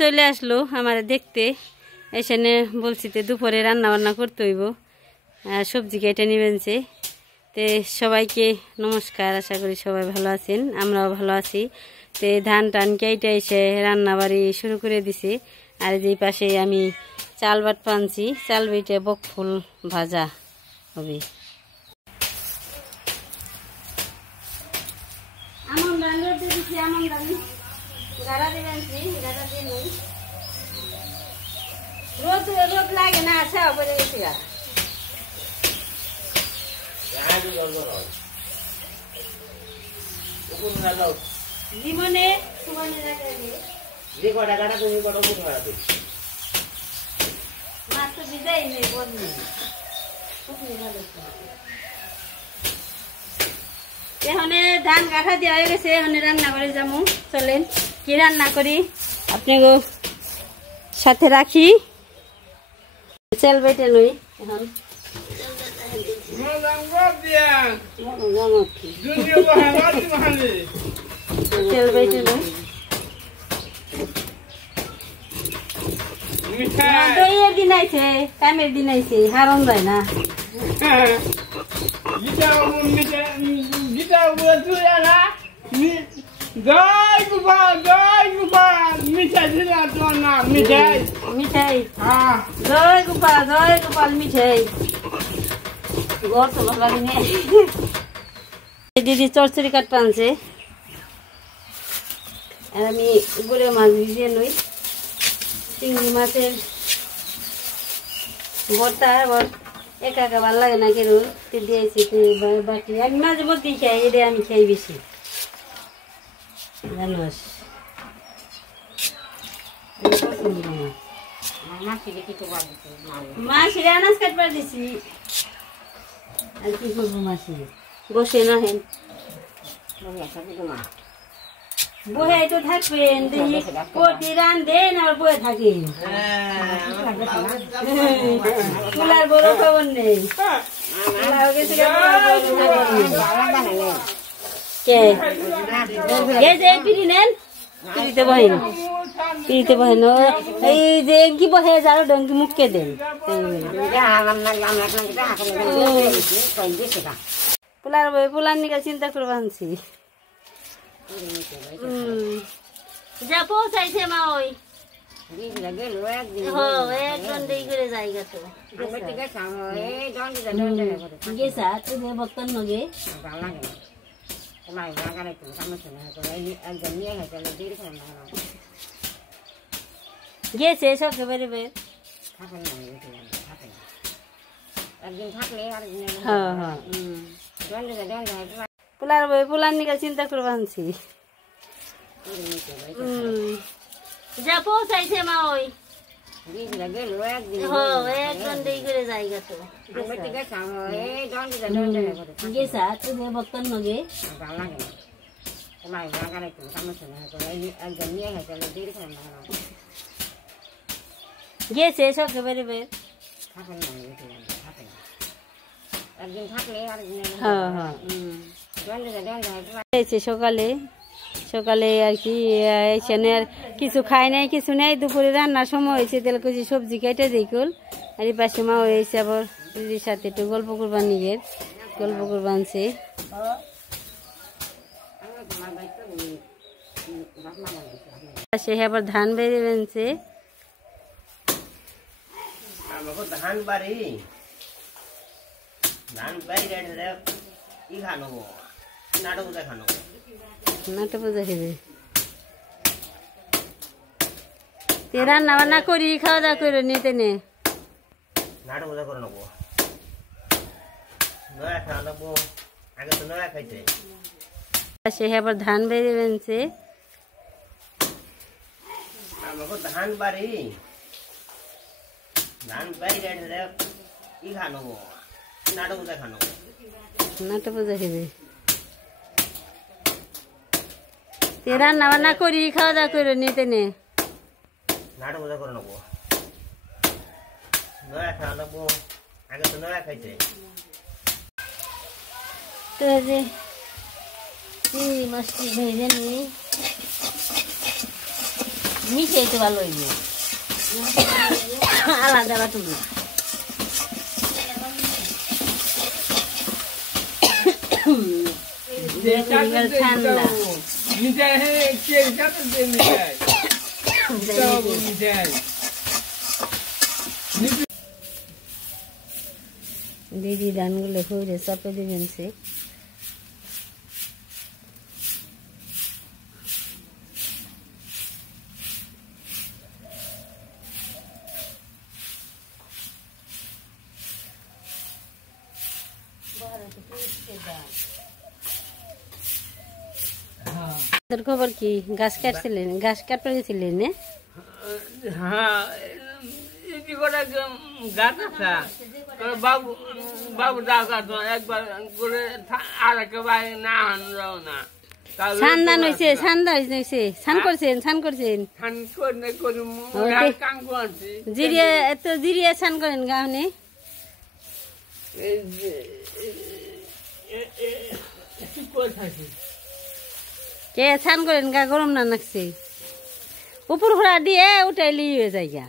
চলে আসলো আমার দেখতে, এখানে বলছি তো দুপুরে রান্না বান্না করতে হইব, সবজি কেটে নিবেনছে। তে সবাইকে নমস্কার, আশা করি সবাই ভালো আছেন, আমরাও ভালো আছি। তে ধান টান কেটে এসে রান্না বাড়ি শুরু করে দিছে। আর যেই পাশে আমি চাল বাট পানছি, চাল বেটে বকফুল ভাজা হবে। আমন ধান রোদ দিচ্ছি, আমন ধান গাড়া দিয়ে আনছি, গাড়া দিয়ে নেই, রোদ রোদ লাগে না, আশা বলে গেছি। জীবনে মাছ তো বিদায় নেই, এখন ধান কাঠা দেওয়া হয়ে গেছে, এখন রান্না করে যাবো। চলেন কি রান্না করি আপনাকে সাথে রাখি। চাল বেটে নই এখন, তেল বেটে নই, দইয়ের দিন আইছে, কামের দিন আইছে, হারন যায় না। জয় গোপাল, জয় গোপাল, মিঠাই দিলা তোমার নাম মিঠাই, মিঠাই, জয় গোপাল, জয় গোপাল, মিঠাই ঘর তো লাগে নে। দিদি চরচড়ি কাটতে আনছে, আর আমি গুড়ে মাছ ভিজিয়ে নই, চিংড়ি মাছের ভর্তা। আবার একা একা ভালো লাগে না, কেন দিয়েছি বাকি। আমি মাঝে মধ্যেই খাই, এটা আমি খাই বেশি, জানোস। মাসিরে আনাজ কাটবার দিছি, আর কি করবো, মাসিরে বসে না হেন বহে তো থাকবেন, প্রতি রান দেন আর বয়ে থাকেন, চুলার বড় খবর নেই। পিড়ি নেন, পিড়িতে বহেন, পিড়িতে বহেন, এই যে কি বহে যারো ডঙ্কি মুখকে দেন। পোলার বই, পোলার নিকা চিন্তা করবো আনছি, যা পৌঁছাইছে মা, ওই একজন দেই করে জায়গা তো গেছা তুমি বর্তমান নগে গেছে সব বেরোবে। পোলার বই, পোলার নিকা চিন্তা করবো আনছি, যা পৌঁছাইছে মা, ওই একজন দেই করে জায়গা তো গেছা তুমি বর্তমান নগে গেছে সব বেরোবে। সকালে সকালে আর কি এখানে আর কিছু খাই নাই, কিছু নেই, দুপুরে রান্নার সময় হয়েছে, তেল কুচি সবজি কেটে দিকুল। আর এই পাশে মা হয়েছে, আবার দিদির সাথে একটু গল্প করবার, নিজের গল্প করবানছে। সে আবার ধান বেরিয়ে বেনছে, ধান বাড়ি ধান বাইরে ই খানো নাটক দেখানো, নাটক দেখে রান্না বান্না করি, খাওয়া দাওয়া করে নিতে নে, নাটক করে নেবো, নয়া খাওয়া নেবো, আগে তো নয়া খাইছে। সে আবার ধান বেরিয়ে বেনছে, ধান বাড়ি ধান বাইরে ই খানো নাটক দেখানো, নাটক দেখে রান্না বান্না করি, খাওয়া দাওয়া করে নিতে নে, নাটক করে নেবো, নয়া খাওয়া নেবো, আগে তো নয়া খাইছে। তো যে মাছটি ভেজে নিই, মিশে তো ভালো হইব আলাদা বাটুন ঠান্ডা দিদি ধানগুলো খুঁজে চাপে দিবেন সে তোর খবর কি গাছ কাটছিলেন গাছ কাটতে গেছিলেন না হ্যাঁ এটি করে গাছ আছে বাবু বাবু ডাকা তো একবার করে আর একেবারে না আনরাও না সান্দান হয়েছে সান্দা হয়েছে সান করছেন সান করছেন ধান করে করে কাম করছি জিরিয়া এত জিরিয়া সান করেন গাহনে কে সান করেন গা গরম না নাকছে উপর ঘোড়া দিয়ে উঠাই লিয়ে যাইয়া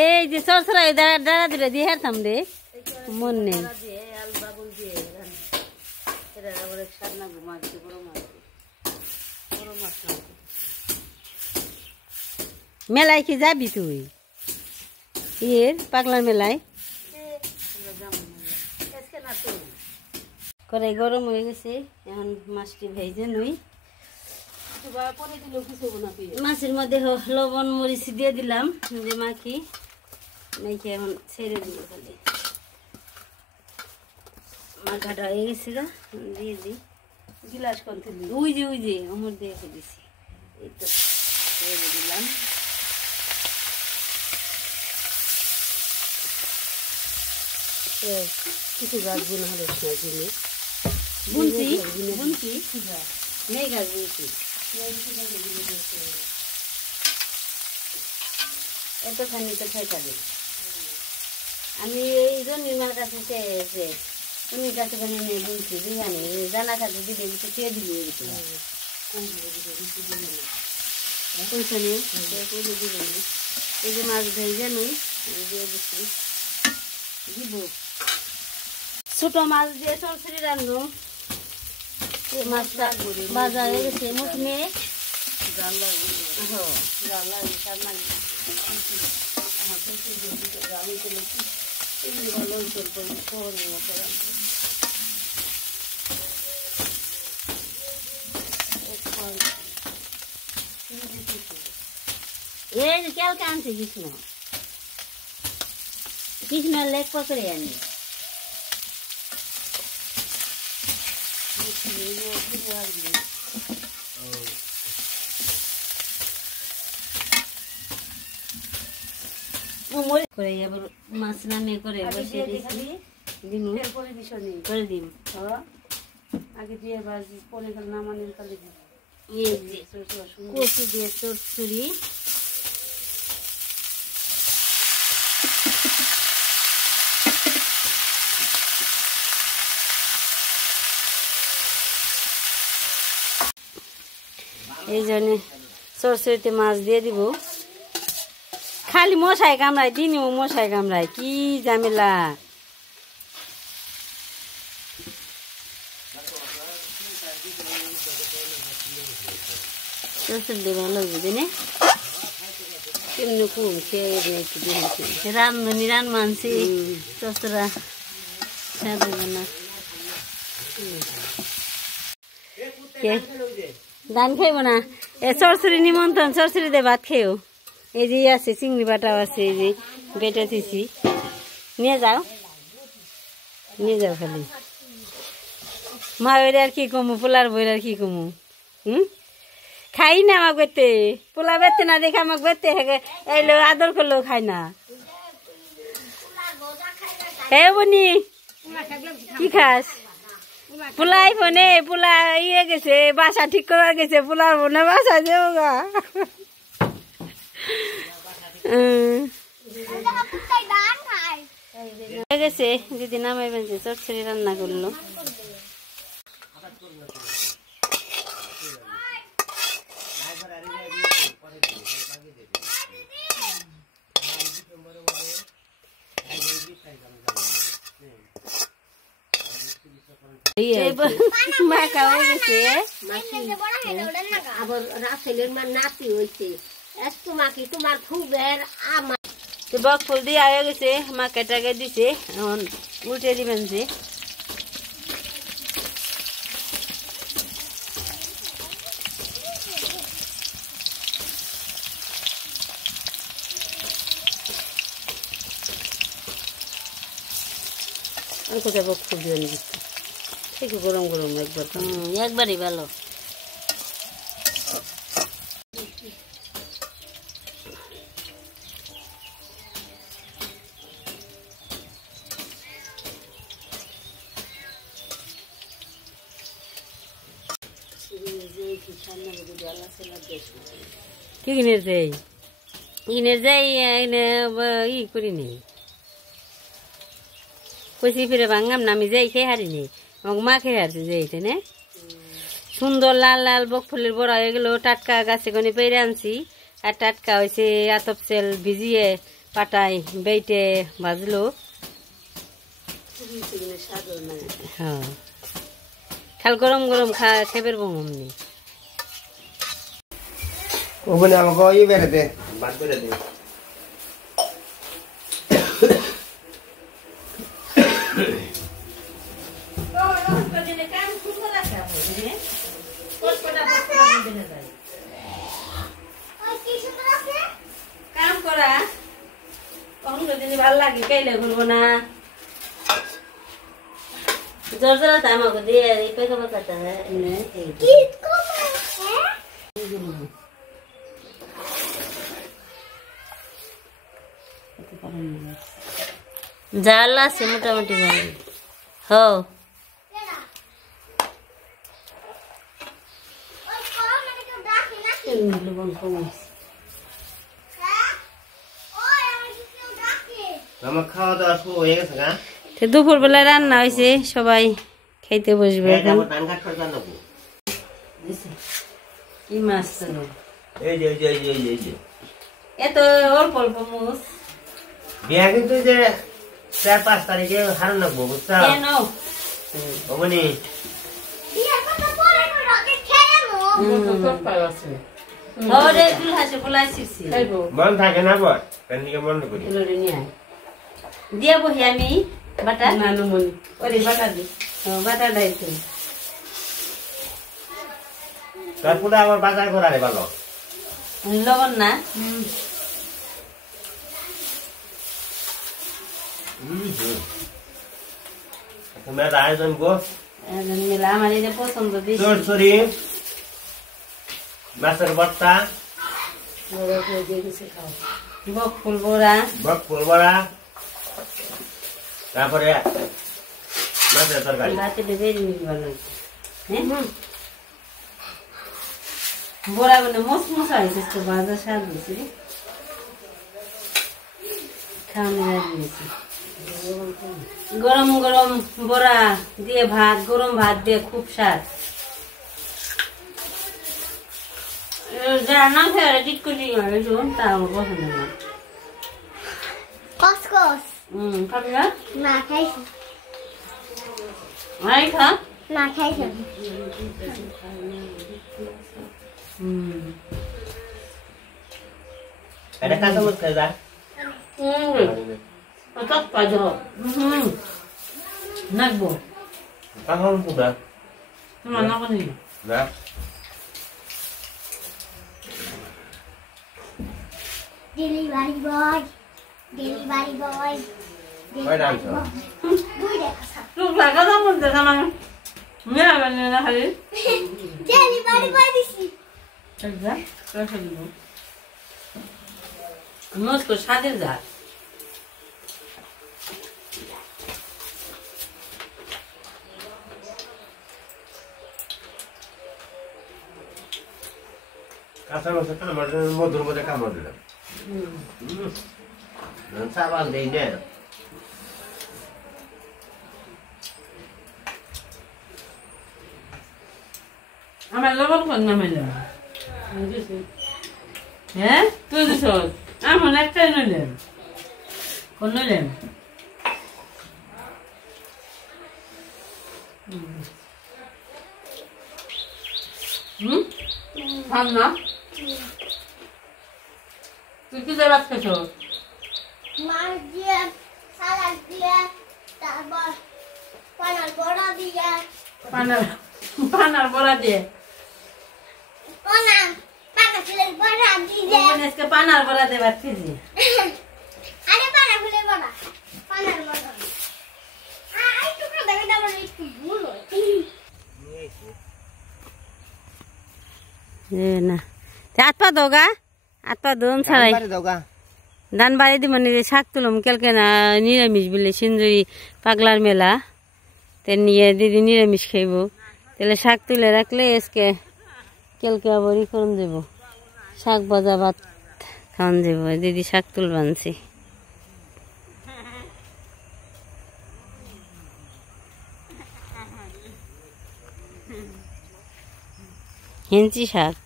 এই যে সরসরাই দাঁড়া দিলে দিয়ে হারতাম রে মন নেই মেলায় কি যাবি তুই এর পাগলার মেলায় করে গরম হয়ে গেছে এখন মাছটি ভেজে নই মাছের মধ্যে লবণ মরিচ দিয়ে দিলাম যে মাখি মেখে এখন ছেড়ে দিব খালি মাখাটা হয়ে গেছে গা দিয়ে দিই গিলাস করতে দিই উই যে অমর দিয়ে দিছি এই তো ছেড়ে দিলাম কিছু গাছ বুন হলে বুনছি বুনছি নেই গাছ বুনছি এতখানি তো ফেটালি আমি এই জন্মিমার কাছে চেয়েছে তুমি কাছে খানি নিয়ে বুনছি বিঘানি জানা কাছে দিলে কিছু খেয়ে দিলি পয়সা নেই দিবেন এই যে মাছ ভেজে নই দিয়ে দিচ্ছি দিব ছোট মাছ দিয়ে চলছি রান্না মাছটা বাজার হয়ে গেছে মুখমে এই যে কালকে আনছে কৃষ্ণ কৃষ্ণ লেগ পকড়ে আনি করে আবার মাছ রান্না করে বসিয়ে দিয়েছি দিন করে দিন আগে দিয়ে বাজি পরে গেল নামানোর কালে কচু দিয়ে চচ্চড়ি এই জন্য চচ্চড়িতে মাছ দিয়ে দিব খালি মশাই কামড়ায় দিনও মশাই কামড়ায় কি ঝামেলা চচ্চড়ি ভালো লাগবে দিনে কেমনি কম খেয়ে রান্ধনি রান মানছি চচ্চড়া দেবে না ধান খাইব না এ চচ্চড়ি নিমন্ত্রণ চচ্চড়ি দিয়ে ভাত খেয়েও এই যে আছে চিংড়ি বাটাও আছে এই যে বেটে দিছি নিয়ে যাও খালি মা বইরে আর কি কমু পোলার বইরে আর কি কমু খাই না আমাকে বেতে পোলা বেতে না দেখে আমাকে বেতে এলো আদর করলেও খাই না হে বনি কি খাস পোলাই ফোনে পোলা ইয়ে গেছে বাসা ঠিক করা গেছে পোলার বোনে বাসা যাও গা গেছে দিদি নামাইবেন যে চচ্চড়ি রান্না করলো মাখা হয়ে গেছে আবার রাসেলের মা নাতি হয়েছে একটু মাখি তোমার খুবের আমার বক ফুল দিয়ে হয়ে গেছে মাখা টাকা দিছে এখন উল্টে দিবেন যে কোথায় বক ফুল দিয়ে দিচ্ছে একটু গরম গরম একবার একবারই ভালো কি কিনে যাই ই করি নি কইছি ফিরে ভাঙাম না আমি যাই খেয়ে হারিনি আমাকে মা খেয়ে হারছি যাইতে না সুন্দর লাল লাল বক ফুলের বড় হয়ে গেল টাটকা গাছে গনে পেরে আনছি আর টাটকা হয়েছে আতপ তেল ভিজিয়ে পাটায় বেটে ভাজলো হ্যাঁ খাল গরম গরম খেবের বমনি ওখানে আমাকে ই বেড়াতে বাদ করে দে কাম করা কখন যদি ভাল লাগে কাইলে ঘুরবো না জোর জোর আমাকে দিয়ে পেকা পাকাটা জাল আছে মোটামুটি ভালো হো আমার খাওয়া দাওয়া শুরু হয়ে গেছে গা দুপুর বেলা রান্না হয়েছে সবাই খাইতে বসবে এখন ধান কাট করতে নাকো কি মাছ এই যে এই যে এত অল্প অল্প মুস বিয়া কিন্তু যে 4-5 তারিখে হারান লাগবো বুঝছো কেন ওমনি ওরে দুল হাসে বলাইছিস মন থাকে না বল কেন মন করি দিয়া বহি আমি বাটা নানুমনি ওরে বাটা দি বাটা দাইতে তারপরে আবার বাজার করারে ভালো লবণ না তোমার আয়োজন গো মিলা আমার এটা পছন্দ বেশি চড়চড়ি মাছের ভর্তা বক ফুল বড়া বক ফুল বড়া তারপরে মাছের তরকারি রাতে বেরি ভালো বড়া মানে মস মশা হয়েছে তো বাজার স্বাদ হয়েছে খাওয়ানো দিয়েছি গরম গরম বড়া দিয়ে ভাত গরম ভাত দিয়ে খুব স্বাদ যারা না খেয়ে ঠিক করে তা আমার পছন্দ না কসকস খাবি না না খাইছি আই খা না খাইছি এটা কাঁচামরিচ খাই যা চট পাইজ নাকবো কাঁচামরিচ কুদা তোমার নাকবো নি না ডেলিভারি বয় কয় ডান্স দুই দেখা তুই লাগা দাম বলতে আমার মেয়া বানিয়ে না খালি ডেলিভারি বয় দিছি একদম রাখা দিব মস্কো স্বাদের যা কাঁচামরিচ কামড় দিলাম মধুর মধ্যে কামড় দিলাম সাবান দেই না আমার লবণ কোন নামাইলাম হ্যাঁ তুই দিস আমার একটাই নইলেন কোন নইলেন খাম না তুই কি দিয়ে ভাত খাইছ মাছ দিয়ে সালাদ দিয়ে তারপর পানার বড়া দিয়ে পানার বড়া দিয়ে পানা ফুলের বড়া দিয়ে আজকে পানার বড়া দিয়ে ভাত খেয়েছি আরে পানা ফুলের বড়া পানার বড়া আই টুকরা দেখে দাও একটু ভুল হয় না হাত পা দোগা হাত পা দোন ছাড়াই ধান বাড়ি দি মানে শাক তুলম কালকে না নিরামিষ বলে সিন্দুরি পাগলার মেলা তে নিয়ে দিদি নিরামিষ খাইব তাহলে শাক তুলে রাখলে আজকে কালকে আবার ই করুন যাব শাক ভাজা ভাত খাওয়ান যাব দিদি শাক তুল বানছি হেঞ্চি শাক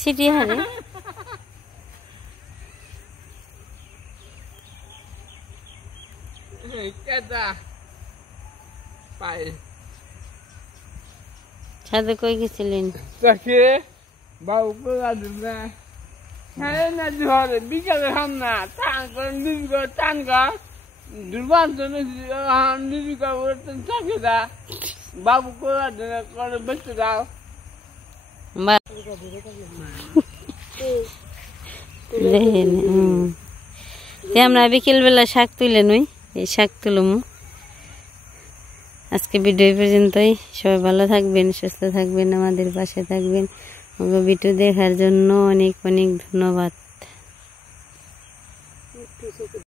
সিটি হারে ছাদে কই গেছিলেন তাকে বাবু না হ্যাঁ না ঝড়ে বিকালে হাম না টান করে নিবি করে টান গা দুর্বান্ত নিবি করে থাকে দা বাবু করে বেঁচে দাও আমরা বিকেল বেলা শাক তুলে নই এই শাক তুলমু আজকে ভিডিও পর্যন্তই সবাই ভালো থাকবেন সুস্থ থাকবেন আমাদের পাশে থাকবেন ভিডিও দেখার জন্য অনেক অনেক ধন্যবাদ।